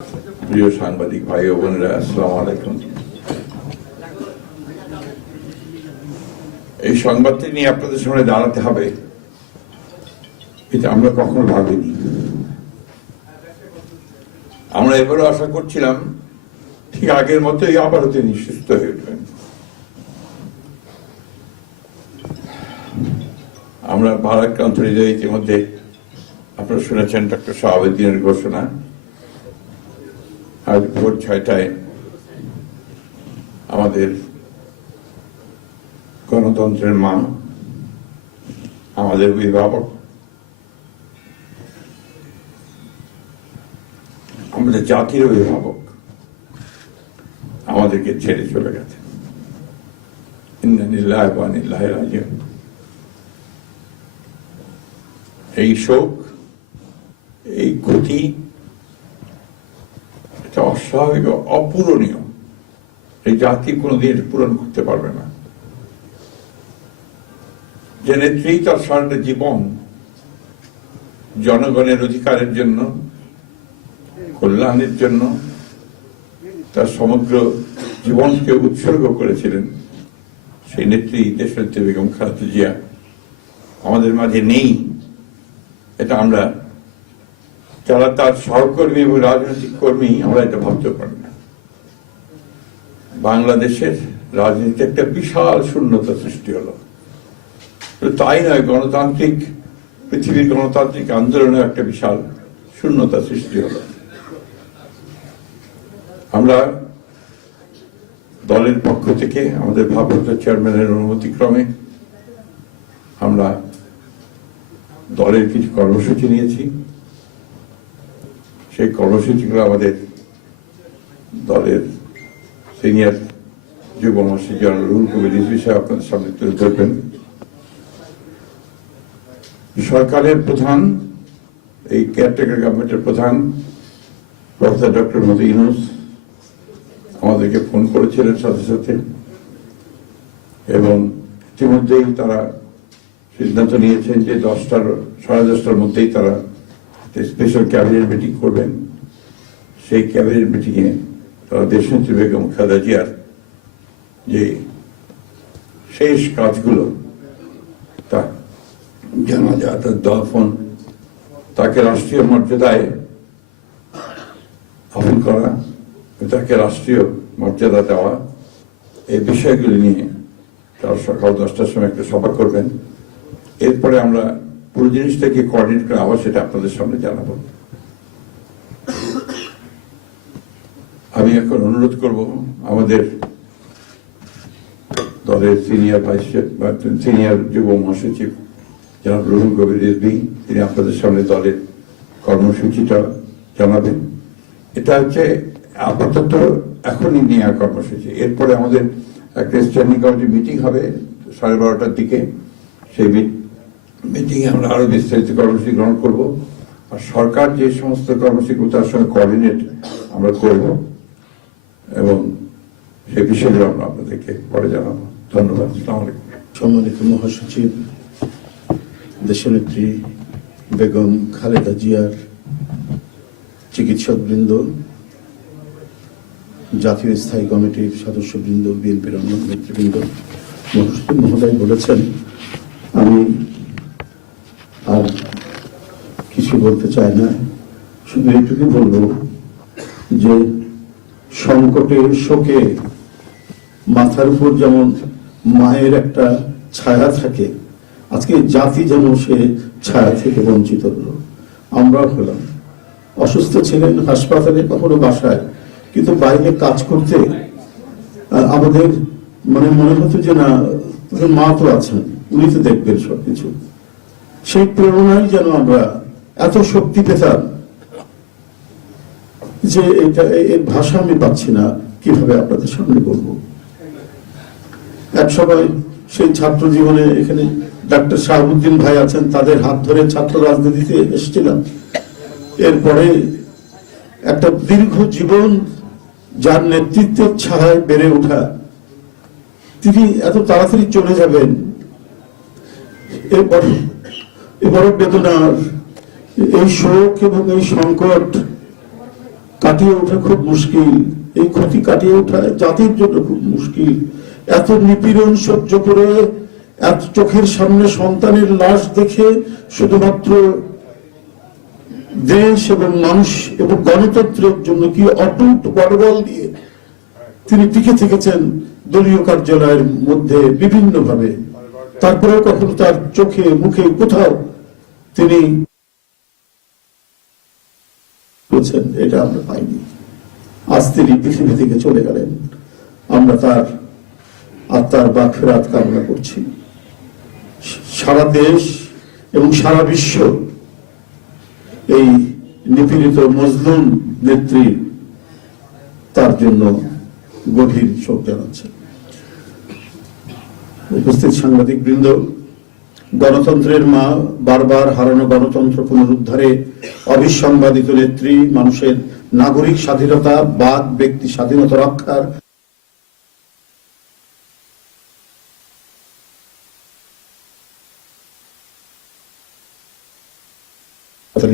প্রিয় সাংবাদিক ভাই ও বোনেরা, আসসালামু আলাইকুম। এই সংবাদটি নিয়ে আপনাদের সামনে দাঁড়াতে হবে, এটা আমরা কখনো ভাবিনি। আমরা এবারও আশা করছিলাম ঠিক আগের মতোই আবারও তিনি সুস্থ হয়ে উঠবেন। আমরা ভারাক্রান্ত হৃদয়ে ইতিমধ্যে আপনারা শুনেছেন ডক্টর শাহাবুদ্দিনের ঘোষণা। আজ ভোর 6টায় আমাদের গণতন্ত্রের মা, আমাদের অভিভাবক, আমাদের জাতির অভিভাবক আমাদেরকে ছেড়ে চলে গেছে। ইন্না লিল্লাহি ওয়া ইন্না ইলাইহি রাজিউন। এই শোক, এই ক্ষতি, এটা অস্বাভাবিক, অপূরণীয়। এই জাতি কোনোদিন পূরণ করতে পারবে না। যে নেত্রী তার সারাটা জীবন জনগণের অধিকারের জন্য, কল্যাণের জন্য তার সমগ্র জীবনকে উৎসর্গ করেছিলেন, সেই নেত্রী দেশনেত্রী বেগম খালেদা জিয়া আমাদের মাঝে নেই। এটা আমরা যারা তার সহকর্মী এবং রাজনৈতিক কর্মী, আমরা এটা ভাবতে পারি না। বাংলাদেশের রাজনীতিতে একটা বিশাল শূন্যতা সৃষ্টি হলো। তাই নয়, পৃথিবীর গণতান্ত্রিক আন্দোলনে একটা বিশাল শূন্যতা সৃষ্টি হলো। আমরা দলের পক্ষ থেকে আমাদের ভারপ্রাপ্ত চেয়ারম্যানের অনুমতিক্রমে আমরা দলের কিছু কর্মসূচি নিয়েছি। সেই কর্মসূচিগুলো আমাদের দলের সিনিয়র যুব মহাসচিব জনাব রুহুল কবির রিজভী সাহেব আপনাদের সামনে তুলে ধরবেন। সরকারের প্রধান, এই কেয়ারটেকার গভর্নমেন্টের প্রধান প্রফেসর ডক্টর মোহাম্মদ ইউনূস আমাদেরকে ফোন করেছিলেন সাথে সাথে, এবং ইতিমধ্যেই তারা সিদ্ধান্ত নিয়েছেন যে 10টার মধ্যেই তারা স্পেশাল ক্যাবিনেট মিটিং করবেন। সেই ক্যাবিনেট মিটিংয়ে তারা দেশনেত্রী বেগম খালেদা জিয়ার যে শেষ কাজগুলো, তা জানাজা, তার দাফন, তাকে রাষ্ট্রীয় মর্যাদায় দাফন করা, তাকে রাষ্ট্রীয় মর্যাদা দেওয়া, এই বিষয়গুলি নিয়ে তারা সকাল 10টার সময় একটা সভা করবেন। এরপরে আমরা পুরো জিনিসটাকে কোঅর্ডিনেট করে আবার সেটা আপনাদের সামনে জানাবো। আমি এখন অনুরোধ করব আমাদের দলের সিনিয়র যুব মহাসচিব জনাব রুহুল কবির রিজভী, তিনি আপনাদের সামনে দলের কর্মসূচিটা জানাবেন। এটা হচ্ছে আপাতত এখনই নেওয়া কর্মসূচি। এরপরে আমাদের একটা স্ট্যান্ডিং কমিটি মিটিং হবে 12:30টার দিকে। সেই মিটিংয়ে আমরা আরো বিস্তারিত কর্মসূচি গ্রহণ করব, আর সরকার যে সমস্ত কর্মসূচিগুলো তার সঙ্গে কোঅর্ডিনেট আমরা করব, এবং সেই বিষয়গুলো আমরা আপনাদেরকে পরে জানাবো। ধন্যবাদ। আসসালামু আলাইকুম। সম্মানিত মহাসচিব, দেশনেত্রী বেগম খালেদা জিয়ার চিকিৎসকবৃন্দ, জাতীয় স্থায়ী কমিটির সদস্যবৃন্দ, বিএনপির অন্য নেতৃবৃন্দ, মহাসচিব মহোদয় বলেছেন, আমি আর কিছু বলতে চাই না। শুধু এইটুকু বলব যে সংকটে, শোকে মাথার উপর যেমন মায়ের একটা ছায়া থাকে, আজকে জাতি যেন সে ছায়া থেকে বঞ্চিত হলো। আমরা হলাম, অসুস্থ ছিলেন হাসপাতালে, কখনো বাসায়, কিন্তু বাইরে কাজ করতে আমাদের মনে হতো যে না, মা তো আছেন, উনি তো দেখবেন সবকিছু। সেই প্রেরণায় যেন আমরা এত শক্তি পেতাম যে এটা, এর ভাষা আমি পাচ্ছি না কিভাবে আপনাদের সামনে বলবো। এক সময় সেই ছাত্র জীবনে এখানে ডাক্তার শাহাবুদ্দিন ভাই আছেন, তাদের হাত ধরে ছাত্র রাজনীতিতে এসেছিলাম। এরপরে একটা দীর্ঘ জীবন যার নেতৃত্বের ছায়ায় বেড়ে ওঠা, তিনি এত তাড়াতাড়ি চলে যাবেন, এ বড় বেদনার। এই শোক এবং এই সংকট কাটিয়ে ওঠা খুব মুশকিল। এই ক্ষতি কাটিয়ে ওঠা জাতির জন্য খুব মুশকিল। এত নিপীড়ন সহ্য করে, এত চোখের সামনে সন্তানের লাশ দেখে শুধুমাত্র দেশ এবং মানুষ এবং গণতন্ত্রের জন্য কি অটুট বড়বল দিয়ে তিনি টিকে থেকেছেন দলীয় কার্যালয়ের মধ্যে বিভিন্ন ভাবে। তারপরেও কখনো তার চোখে মুখে কোথাও তিনি বলছেন এটা আমরা পাইনি। আজ তিনি পৃথিবী থেকে চলে গেলেন। আমরা তার আত্মার মাগফিরাত কামনা করছি। সারা দেশ এবং সারা বিশ্ব এই নিপীড়িত মজলুম নেত্রী তার জন্য গভীর শোক জানাচ্ছে। উপস্থিত সাংবাদিক বৃন্দ, গণতন্ত্রের মা, বারবার হারানো গণতন্ত্র পুনরুদ্ধারে অবিসংবাদিত নেত্রী, মানুষের নাগরিক স্বাধীনতা, বাক ব্যক্তি স্বাধীনতা রক্ষার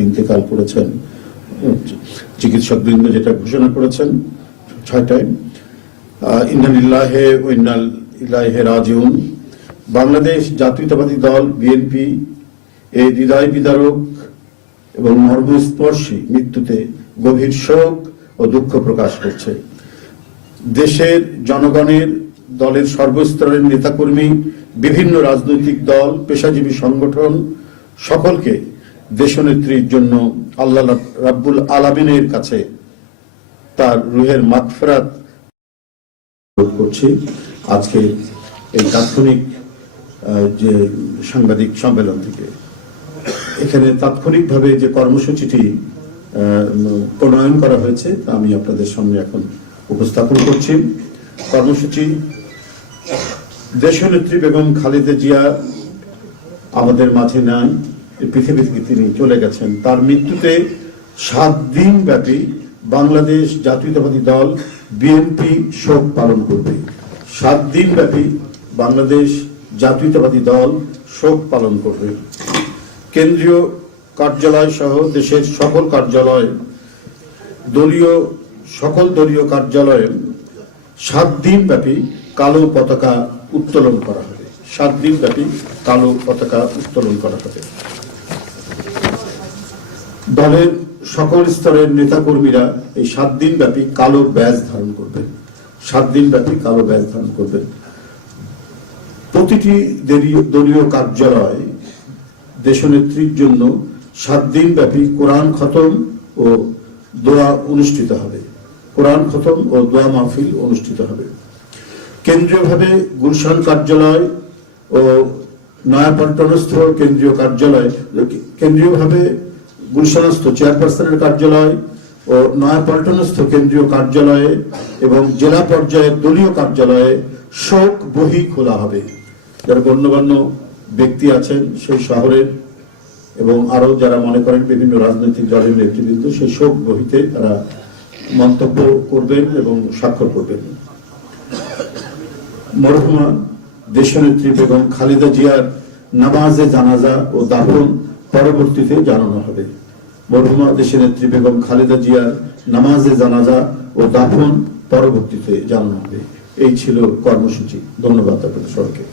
ইন্তেকাল করেছেন। চিকিৎসক বৃন্দ যেটা ঘোষণা করেছেন 6টায়, ইন্না লিল্লাহি ওয়া ইন্না ইলাইহি রাজিউন। বাংলাদেশ জাতীয়তাবাদী দল বিএনপি এই হৃদয় বিদারক এবং মর্মস্পর্শী মৃত্যুতে গভীর শোক ও দুঃখ প্রকাশ করছে। দেশের জনগণের, দলের সর্বস্তরের নেতাকর্মী, বিভিন্ন রাজনৈতিক দল, পেশাজীবী সংগঠন সকলকে দেশনেত্রীর জন্য আল্লাহ রাব্বুল আলামিনের কাছে তার রুহের মাগফিরাত করছি। আজকে এই তাৎক্ষণিক যে সাংবাদিক সম্মেলন থেকে এখানে তাৎক্ষণিকভাবে যে কর্মসূচিটি প্রণয়ন করা হয়েছে তা আমি আপনাদের সামনে এখন উপস্থাপন করছি। কর্মসূচি: দেশনেত্রী বেগম খালেদা জিয়া আমাদের মাঝে নাই, পৃথিবী থেকে তিনি চলে গেছেন। তার মৃত্যুতে 7 দিন ব্যাপী বাংলাদেশ জাতীয়তাবাদী দল বিএনপি শোক পালন করবে। 7 দিন ব্যাপী বাংলাদেশ জাতীয়তাবাদী দল শোক পালন করবে। কেন্দ্রীয় কার্যালয় সহ দেশের সকল কার্যালয়, সকল দলীয় কার্যালয়ে 7 দিন ব্যাপী কালো পতাকা উত্তোলন করা হবে। 7 দিন ব্যাপী কালো পতাকা উত্তোলন করা হবে। দলের সকল স্তরের নেতাকর্মীরা এই 7 দিন ব্যাপী কালো ব্যাজ ধারণ করবেন। 7 দিন ব্যাপী কালো ব্যাজ ধারণ করবেন। প্রতিটি দলীয় কার্যালয় দেশনেত্রীর জন্য 7 দিন ব্যাপী কোরআন খতম ও দোয়া অনুষ্ঠিত হবে। কোরআন খতম ও দোয়া মাহফিল অনুষ্ঠিত হবে। কেন্দ্রীয়ভাবে গুলশান কার্যালয় ও নয়াপল্টনস্থ কেন্দ্রীয় কার্যালয়, কেন্দ্রীয়ভাবে গুলশানস্থ চেয়ারপারসনের কার্যালয় ও নয়াপল্টনস্থ কেন্দ্রীয় কার্যালয়ে এবং জেলা পর্যায়ের দলীয় কার্যালয়ে শোক বহি খোলা হবে। যারা গণ্যমান্য ব্যক্তি আছেন সেই শহরের এবং আরো যারা মনে করেন বিভিন্ন রাজনৈতিক দলের নেতৃবৃন্দ, সেই শোক বহিতে তারা মন্তব্য করবেন এবং স্বাক্ষর করবেন। মরহুমা দেশনেত্রী বেগম খালেদা জিয়ার নামাজে জানাজা ও দাফন পরবর্তীতে জানানো হবে। মরহুমা দেশনেত্রী বেগম খালেদা জিয়ার নামাজে জানাজা ও দাফন পরবর্তীতে জানানো হবে। এই ছিল কর্মসূচি। ধন্যবাদ আপনাদের সবাইকে।